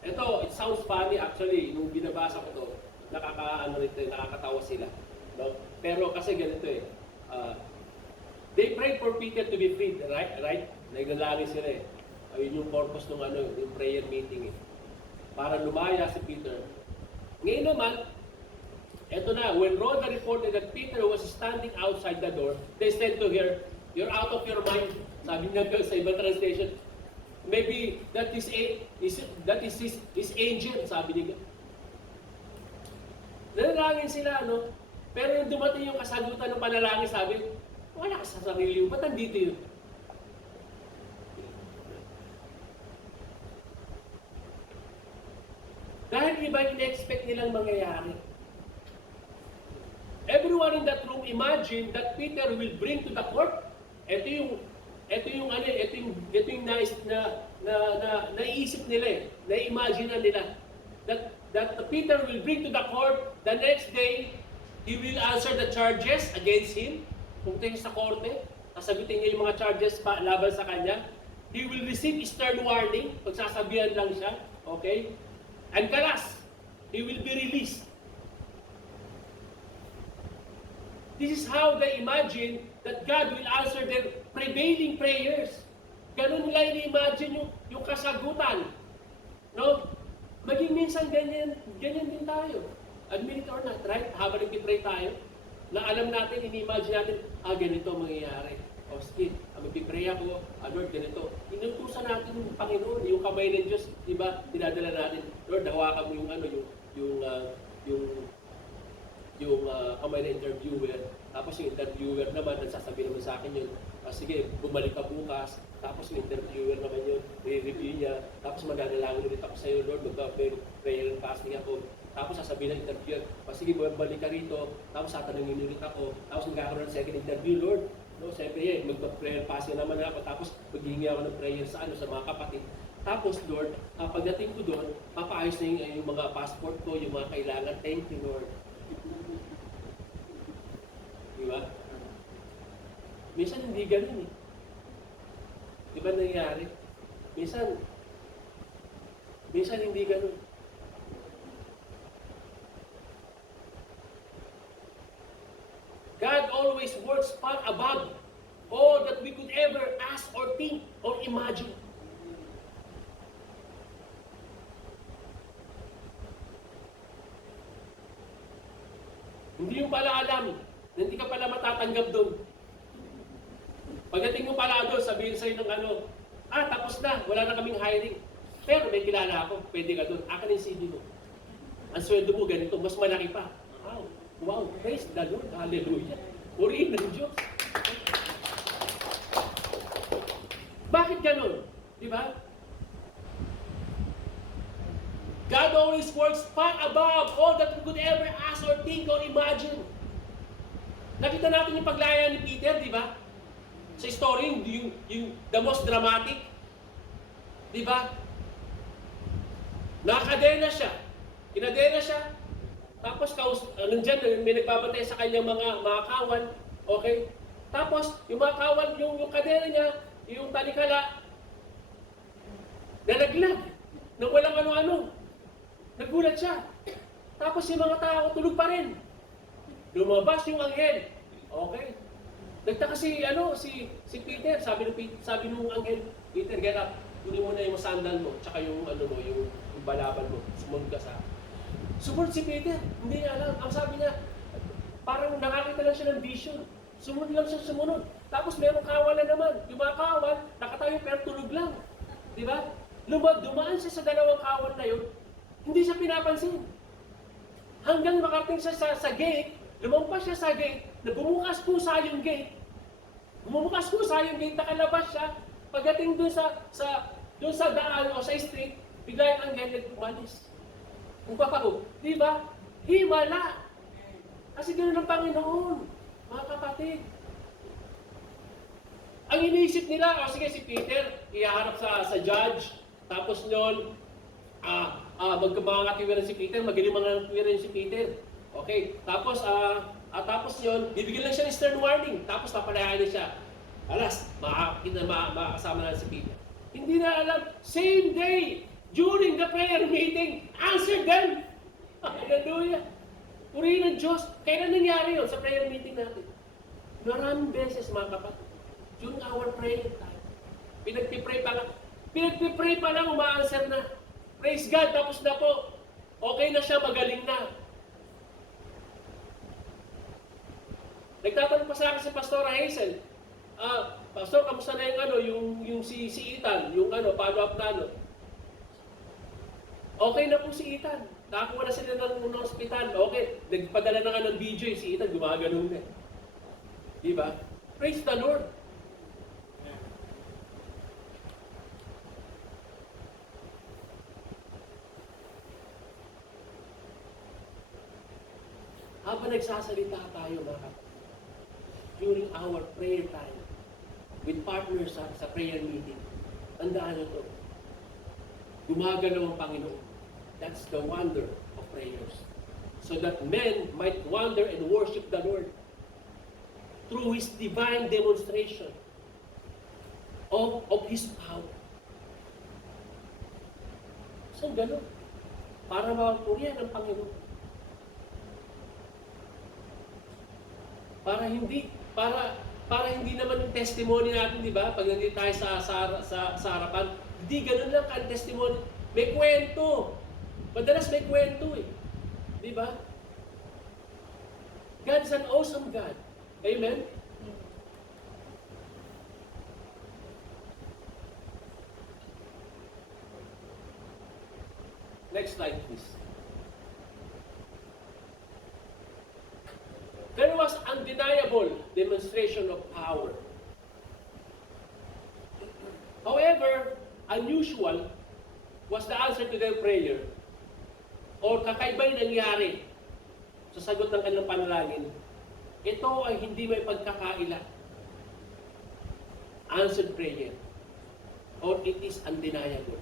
Ito, it sounds funny actually, nung binabasa ko to, nakakatawa sila. No? Pero kasi ganito eh, they prayed for Peter to be freed, right? Naglalangin sila eh. Ayun yung purpose ng yung prayer meeting eh. Para lumaya si Peter. Ngayon naman, eto na, when Rhoda reported that Peter was standing outside the door, they said to her, "You're out of your mind." Sabi niya sa ibang translation, maybe that is his angel, sabi niya. Nanalangin sila, no? Pero yung dumating yung kasagutan ng panalangin, sabi, wala ka sa sarili mo, ba't nandito yun? Dahil iba yung in-expect nilang mangyayari. Everyone in that room imagine that Peter will bring to the court. Ito yung naiisip nila eh, na-imagine nila that Peter will bring to the court the next day, he will answer the charges against him. Kung tingin sa korte, sasagutin niya yung mga charges laban sa kanya. He will receive stern warning, pagsasabihan lang siya, okay? And kalas, he will be released. This is how they imagine that God will answer their prevailing prayers. Ganun nila ini-imagine yung kasagutan. No? Maging minsan ganyan din tayo. Admit it or not, right? Habang nag-pray tayo, na alam natin, ini-imagine natin, ganito mangyayari. O sige, mag-pray ako, Lord, ganito. Inutusan natin yung Panginoon, yung kamay ng Diyos, di ba? Dinadala natin, Lord, hawakan mo yung kamay ng interviewer. Tapos yung interviewer naman, nagsasabi naman sa akin yun, sige, bumalik ka bukas. Tapos yung interviewer naman yun, re-review niya. Tapos magdadalangin ulit ako sa iyo, Lord, mag-prayer and fasting ako. Tapos sasabihin ng interviewer, sige, balik ka rito. Tapos tatanungin ulit ako. Tapos magkakaroon ng second interview, Lord, No, siyempre, magpa-prayer passing naman ako, tapos maghihingi ako ng prayer sa mga kapatid. Tapos, Lord, pagdating ko doon, papaayos na yung mga passport ko, yung mga kailangan. Thank you, Lord. Di ba? Minsan hindi ganun eh. Di ba nangyayari? Minsan hindi ganun. God always works far above all that we could ever ask or think or imagine. Hindi mo pala alam na hindi ka pala matatanggap doon. Pagdating mo pala doon, sabihin sa'yo ng tapos na, wala na kaming hiring. Pero may kilala ako, pwede ka doon. Akin yung CV mo. Ang sweldo mo ganito, mas malaki pa. Wow, praise the Lord, hallelujah. Purihin ng Diyos. Bakit ganun? Di ba? God always works far above all that we could ever ask or think or imagine. Nakita natin yung paglaya ni Peter, di ba? Sa story, yung the most dramatic. Di ba? Nakadena siya. Kinadena siya. Tapos, nandyan, may nagbabantay sa kanyang mga kawan. Okay? Tapos, yung mga kawan, yung kadena niya, yung talikala, nalaglag. Nang walang ano-ano. Nagulat siya. Tapos yung mga tao, tulog pa rin. Lumabas yung anghel. Okay? Nagtaka si Peter, sabi nung anghel, Peter, get up. Kunin mo na yung sandal mo, tsaka yung balaban mo. Sumunod ka sa akin. Sumunod si Peter, hindi niya alam. Ang sabi niya, parang nakakita lang siya ng vision. Sumunod lang siya, sumunod. Tapos merong kawan na naman. Yung mga kawan, nakatayo pero tulog lang. Di ba? Dumaan siya sa dalawang kawan na yun, hindi siya pinapansin. Hanggang makarating siya sa gate, lumampas siya sa gate, na bumukas pusa yung gate. Bumukas pusa yung gate, nakalabas siya. Pagdating dun sa daan o sa street, bigla yung anghel nagpumalis. Kung papako, di ba? Himala. Kasi ganoon ang Panginoon, mga kapatid. Ang iniisip nila, sige si Peter, ihaharap sa judge, tapos noon, magkakatiwiran si Peter, magaling mga katiwiran si Peter. Okay, tapos yun, bibigyan lang siya ng stern warning, tapos papalayanin siya. Alas, makakasama na si Peter. Hindi na alam, same day, during the prayer meeting, answer them. Hallelujah. Purihin ng Diyos. Kailan nangyari yun sa prayer meeting natin? Maraming beses, mga kapatid. During our prayer time. Pinagpipray pa lang, uma-answer na. Praise God, tapos na po. Okay na siya, magaling na. Nagtatanong pa sa akin si Pastor Hazel. Pastor, kamusta na yung si Ethan, follow-up na Okay na po si Ethan. Nakakuha na sila ng hospital. Okay, nagpadala na ng video si Ethan, gumagano'n na. Diba? Praise the Lord. Habang nagsasalita tayo, mga kapatid, during our prayer time, with partners sa prayer meeting, tandaan nyo ito, gumagalaw ang Panginoon. That's the wonder of prayers. So that men might wonder and worship the Lord through His divine demonstration of His power. So gano'n, para mapurihan ang Panginoon. Para hindi naman yung testimony natin, di ba? Pag nandito tayo sa harapan, hindi ganun lang ang testimony. May kwento. Madalas may kwento eh. Di ba? God is an awesome God. Amen? Next slide, please. There was undeniable demonstration of power. However, unusual was the answer to their prayer, or kakaiba yung nangyari sa sagot ng kanilang panalangin. Ito ay hindi may pagkakaila. answered prayer. Or it is undeniable.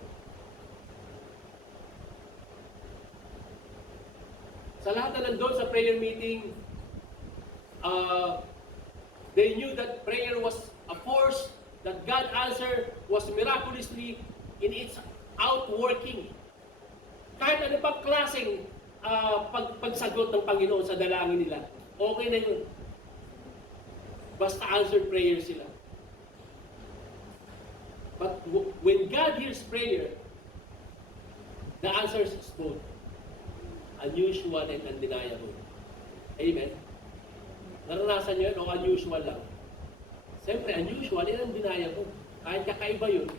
Sa lahat na nandun sa prayer meeting, they knew that prayer was a force that God answered was miraculously in its outworking. Kahit ano pang klaseng pagsagot ng Panginoon sa dalangin nila, okay na yun. Basta answered prayer sila. But when God hears prayer, the answer is both unusual and undeniable. Amen? Naranasan nyo yun o unusual lang? Siyempre, unusual and undeniable. Kahit kakaiba yun,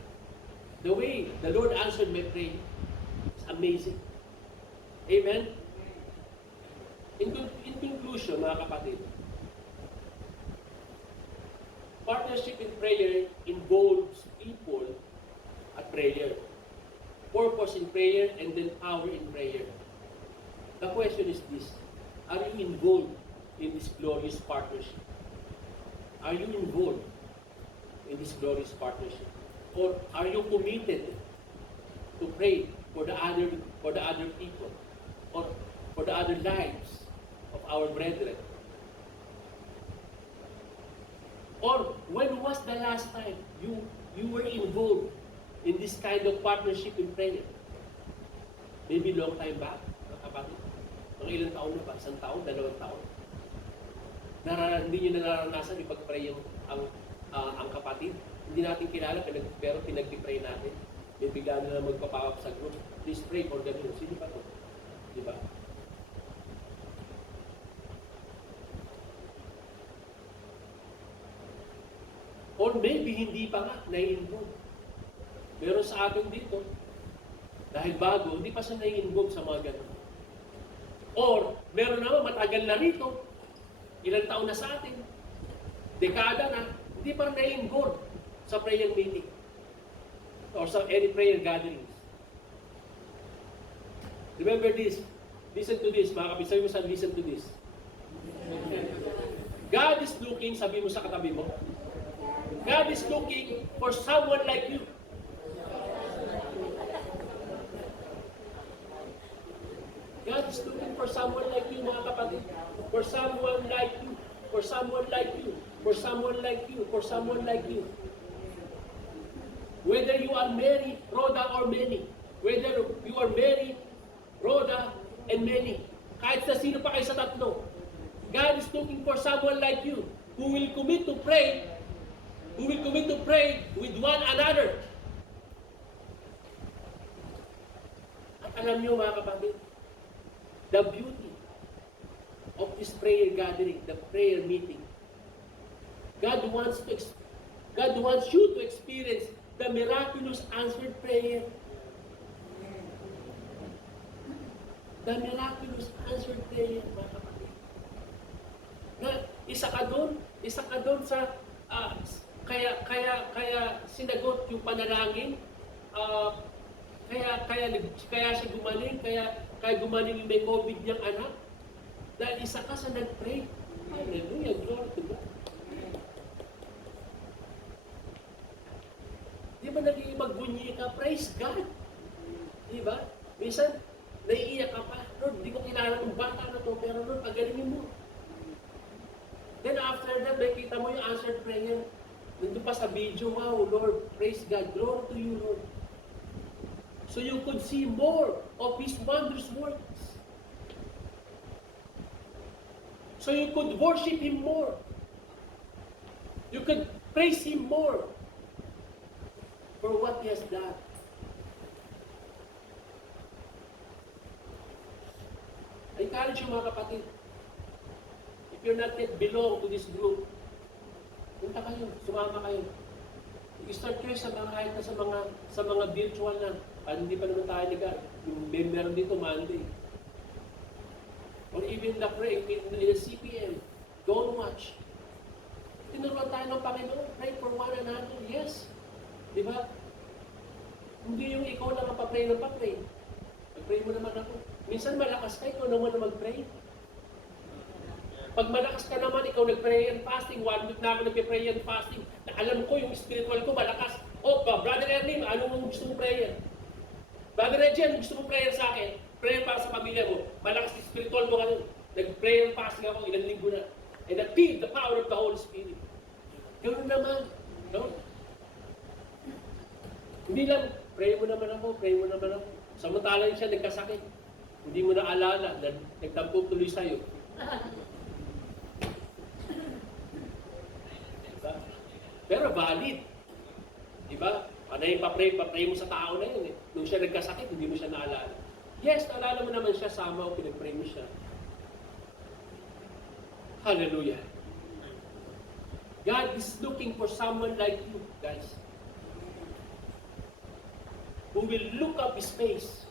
the way the Lord answered my prayer is amazing. Amen? In conclusion, mga kapatid, partnership in prayer involves people at prayer, purpose in prayer, and then power in prayer. The question is this: are you involved in this glorious partnership? Are you involved in this glorious partnership? Or are you committed to pray for the other people, or for the other lives of our brethren? Or when was the last time you were involved in this kind of partnership in prayer? Maybe long time back, mga kapatid. Mga ilang taon na ba? 1 taon? 2 taon? Hindi nyo nararanasan ipag-pray ang kapatid. Hindi natin kilala, pero pinag-pray natin. May bigla na lang magpapawap sa group. Please pray for them. Sino ba ito? Diba? Or maybe hindi pa nga nai-involve. Meron sa atin dito, dahil bago, hindi pa siya nai-involve sa mga ganun. Or meron naman matagal na rito, ilang taon na sa atin, dekada na, hindi pa nai-involve sa prayer meeting or sa any prayer gatherings. Remember this. Listen to this, mga kapatid. Sabi mo sa listen to this. God is looking, sabi mo sa katabi mo, God is looking for someone like you. God is looking for someone like you, mga kapatid. For someone like you. For someone like you. For someone like you. For someone like you. Whether you are Mary, Rhoda, or many. Whether you are Mary, Rhoda, and many. Kahit sa sino pa kayo sa tatlo. God is looking for someone like you who will commit to pray with one another. At alam niyo, mga kapatid, the beauty of this prayer gathering, the prayer meeting, God wants you to experience the miraculous answered prayer. The miraculous answered prayer, mga kapatid. Na isa ka doon sa kaya sinagot yung panalangin, kaya siya gumaling, kaya gumaling yung may COVID niyang anak. Dahil isa ka sa nag-pray. Hallelujah, glory to God. Di ba naging magbunyi ka? Praise God. Di ba? Minsan, naiiyak ka pa. Lord, di ko kilala ng bata na to, pero Lord, pagalingin mo. Then after that, nakita mo yung answered prayer. Nandun pa sa video, wow, Lord, praise God, glory to you, Lord. So you could see more of His wondrous works. So you could worship Him more. You could praise Him more for what He has done. I encourage you, mga kapatid, if you're not yet belong to this group, punta kayo, sumama kayo. I-start kayo sa mga kahit na sa mga virtual na. Hindi pa naman tayo meron dito Monday. Or even the pray in the CPM. Don't watch. Tinuruan tayo ng Panginoon. Pray for one another. Yes. Di ba? Hindi yung ikaw lang ang pa-pray ng pa-pray. Mag-pray mo naman ako. Minsan malakas ka, ikaw naman na mag-pray. Pag malakas ka naman, ikaw nag-pray and fasting, 1 week na ako nag-pray and fasting, alam ko yung spiritual ko malakas. Oh, Brother Ernie, anong gusto mong prayer? Brother Reggie, anong gusto mong prayer sa akin? Prayer para sa pamilya mo. Malakas yung spiritual mo ngayon. Nag-prayer fasting ako, ilang linggo na. And I feel the power of the Holy Spirit. Ganoon naman. No? Hindi lang, pray mo naman ako, pray mo naman ako. Samantalang siya nagkasakit. Hindi mo na alala, nagtampok tuloy sa'yo. Diba? Pero valid. Diba? Panay pa-pray mo sa tao na yun. Nung siya nagkasakit, hindi mo siya naalala. Yes, naalala mo naman siya, sama o pinag-pray mo siya. Hallelujah. God is looking for someone like you, guys. Who will look up His face.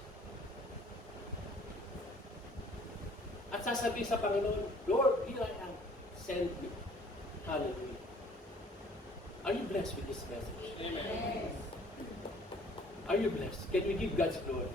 At sasabihin sa Panginoon, Lord, here I am. Send me. Hallelujah. Are you blessed with this message? Amen. Are you blessed? Can we give God's glory?